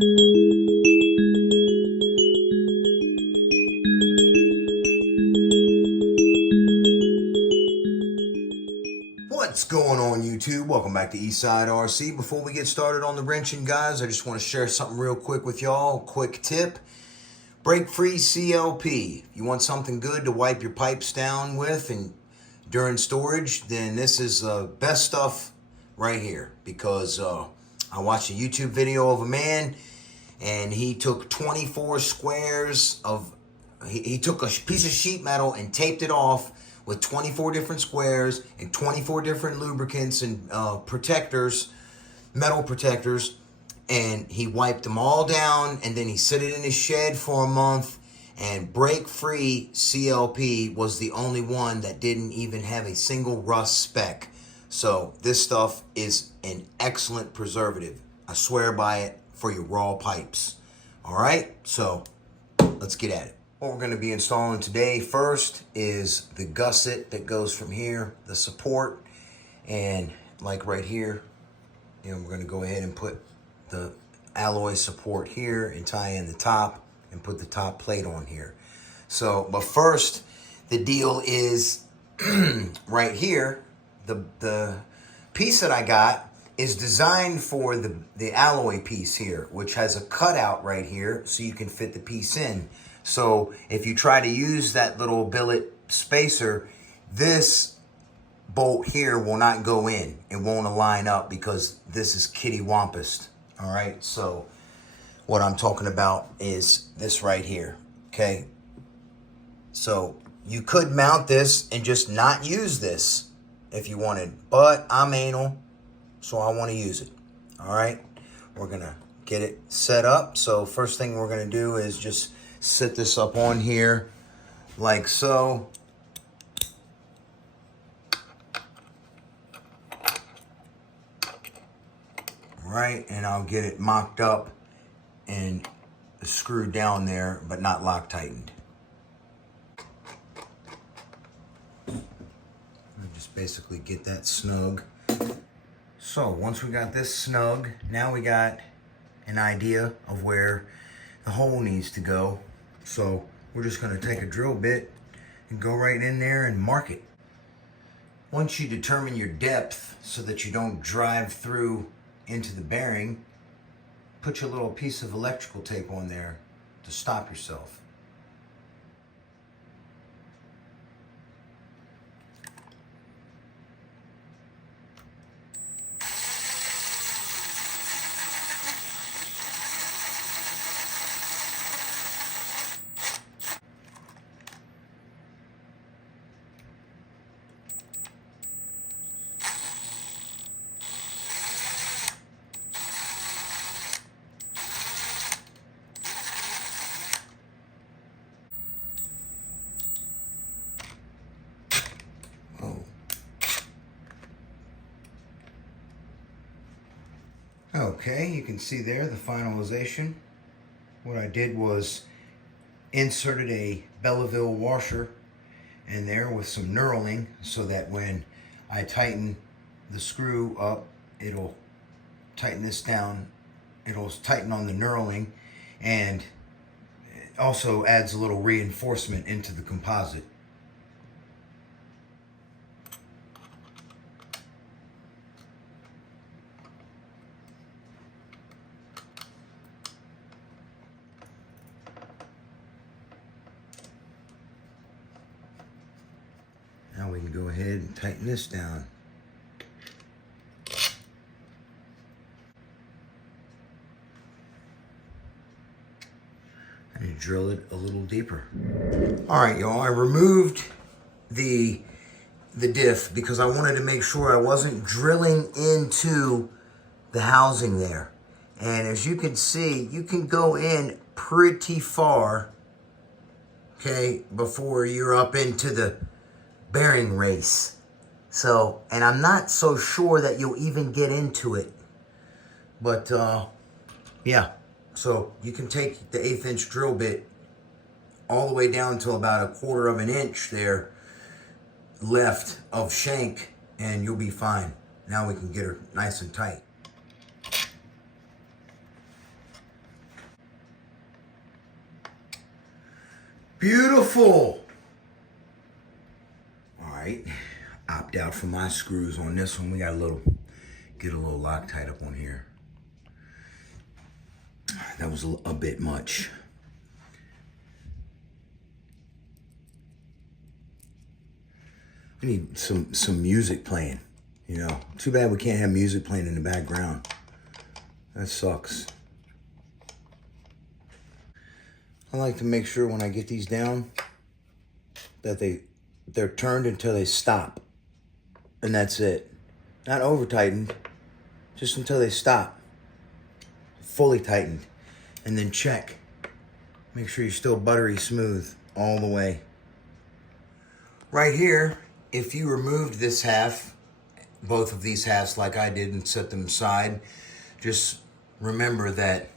What's going on, YouTube? Welcome back to Eastside RC. Before we get started on the wrenching, guys, I just want to share something real quick with y'all. Quick tip: brake-free CLP. If you want something good to wipe your pipes down with and during storage, then this is the best stuff right here. Because I watched a YouTube video of a man, and he took 24 squares of, he took a piece of sheet metal and taped it off with 24 different squares and 24 different lubricants and protectors, metal protectors, and he wiped them all down, and then he set it in his shed for a month, and brake-free CLP was the only one that didn't even have a single rust speck. So this stuff is an excellent preservative. I swear by it for your raw pipes. All right, so let's get at it. What we're going to be installing today first is the gusset that goes from here, the support, and like right here, you know, we're going to go ahead and put the alloy support here and tie in the top and put the top plate on here. So, but first, the deal is right here, the piece that I got is designed for the alloy piece here, which has a cutout right here so you can fit the piece in. So if you try to use that little billet spacer, this bolt here will not go in. It won't align up because this is kitty-wampus. All right, so what I'm talking about is this right here, okay? So you could mount this and just not use this if you wanted, but I'm anal, so I want to use it. All right, we're gonna get it set up. So first thing we're gonna do is just set this up on here like so. Right, and I'll get it mocked up and screwed down there, but not lock tightened. Just basically get that snug. So once we got this snug, now we got an idea of where the hole needs to go. So we're just going to take a drill bit and go right in there and mark it. Once you determine your depth so that you don't drive through into the bearing, put your little piece of electrical tape on there to stop yourself. Okay, you can see there the finalization. What I did was inserted a Belleville washer in there with some knurling so that when I tighten the screw up, it'll tighten this down. It'll tighten on the knurling, and it also adds a little reinforcement into the composite. Now we can go ahead and tighten this down. And drill it a little deeper. All right, y'all, I removed the diff because I wanted to make sure I wasn't drilling into the housing there. And as you can see, you can go in pretty far, okay, before you're up into the bearing race. So, and I'm not so sure that you'll even get into it. But, yeah. So you can take the 1/8 inch drill bit all the way down to about 1/4 of an inch there left of shank, and you'll be fine. Now we can get her nice and tight. Beautiful. All right, opt out for my screws on this one. We got get a little Loctite up on here. That was a bit much. We need some music playing, you know. Too bad we can't have music playing in the background. That sucks. I like to make sure when I get these down that they're turned until they stop. And that's it. Not over tightened, just until they stop. Fully tightened. And then check. Make sure you're still buttery smooth all the way. Right here, if you removed this half, both of these halves like I did, and set them aside, just remember that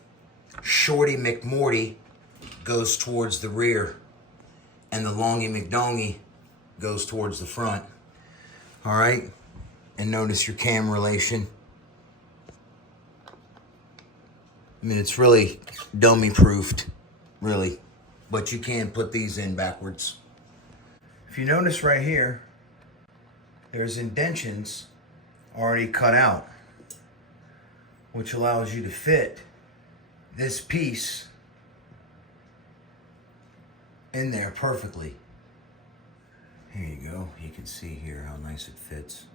Shorty McMorty goes towards the rear and the Longy McDongy goes towards the front. All right? And notice your cam relation. I mean, it's really dummy proofed, really, but you can put these in backwards. If you notice right here, there's indentions already cut out, which allows you to fit this piece in there perfectly. Here you go. You can see here how nice it fits.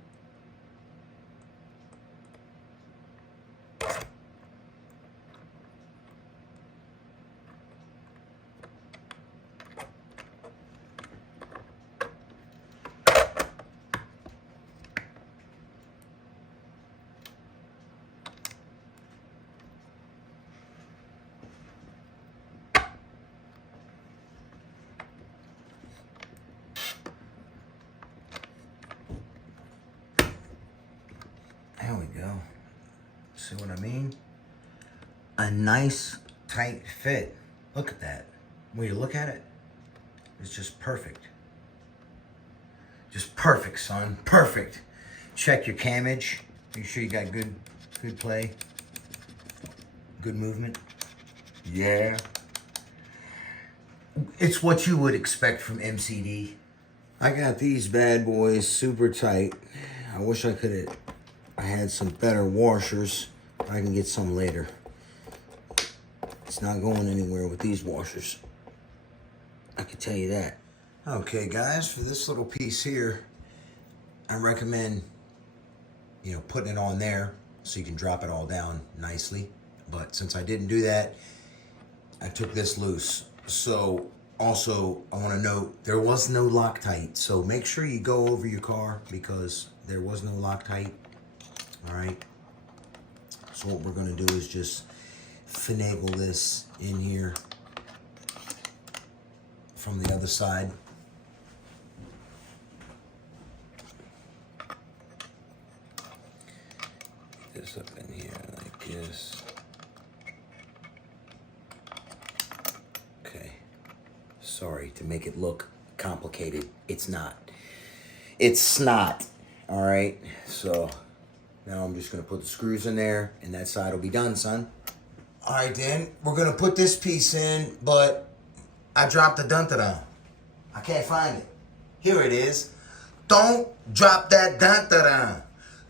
There we go. See what I mean? A nice tight fit. Look at that. When you look at it, it's just perfect. Just perfect, son. Perfect. Check your camage. Make sure you got good play. Good movement. Yeah. It's what you would expect from MCD. I got these bad boys super tight. I wish I had some better washers. I can get some later. It's not going anywhere with these washers. I can tell you that. Okay, guys, for this little piece here, I recommend, putting it on there so you can drop it all down nicely. But since I didn't do that, I took this loose. So also, I want to note, there was no Loctite. So make sure you go over your car because there was no Loctite. All right. So what we're going to do is just finagle this in here from the other side. Get this up in here like this. Okay. Sorry to make it look complicated. It's not. It's snot. All right. So now I'm just going to put the screws in there, and that side will be done, son. All right, then. We're going to put this piece in, but I dropped the dun-da-dun. I can't find it. Here it is. Don't drop that dun-da-dun.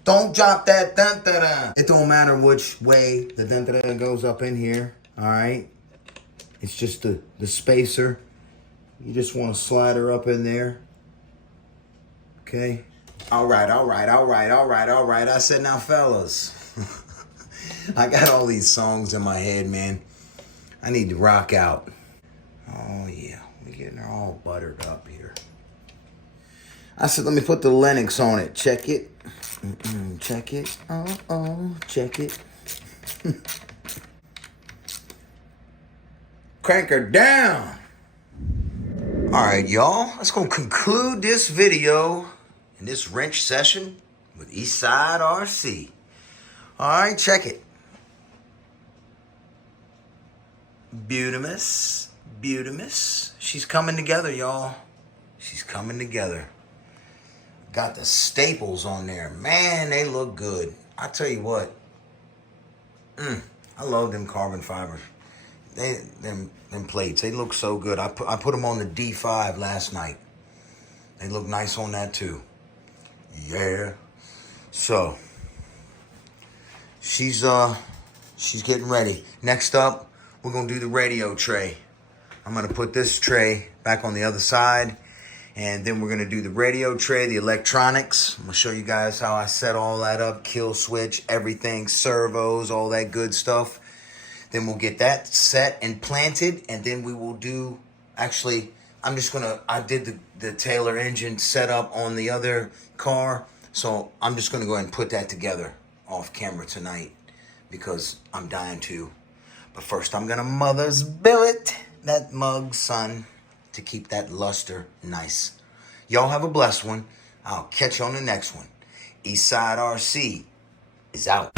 Don't drop that dun-da-dun. It don't matter which way the dun-da-dun goes up in here, all right? It's just the spacer. You just want to slide her up in there, okay? All right. I said, now, fellas, I got all these songs in my head, man. I need to rock out. Oh, yeah. We're getting her all buttered up here. I said, let me put the Lennox on it. Check it. Check it. Oh, check it. Crank her down. All right, y'all. Let's go conclude this video in this wrench session with Eastside RC. All right, check it. Beautimous. She's coming together, y'all. She's coming together. Got the staples on there. Man, they look good. I tell you what. I love them carbon fibers. them plates, they look so good. I put them on the D5 last night. They look nice on that too. Yeah. So she's getting ready. Next up, we're gonna do the radio tray. I'm gonna put this tray back on the other side, and then we're gonna do the radio tray, the electronics. I'm gonna show you guys how I set all that up, kill switch, everything, servos, all that good stuff. Then we'll get that set and planted, and then we will do, actually, I did the Taylor engine setup on the other car, so I'm just gonna go ahead and put that together off camera tonight because I'm dying to. But first, I'm gonna mother's billet that mug, son, to keep that luster nice. Y'all have a blessed one. I'll catch you on the next one. Eastside RC is out.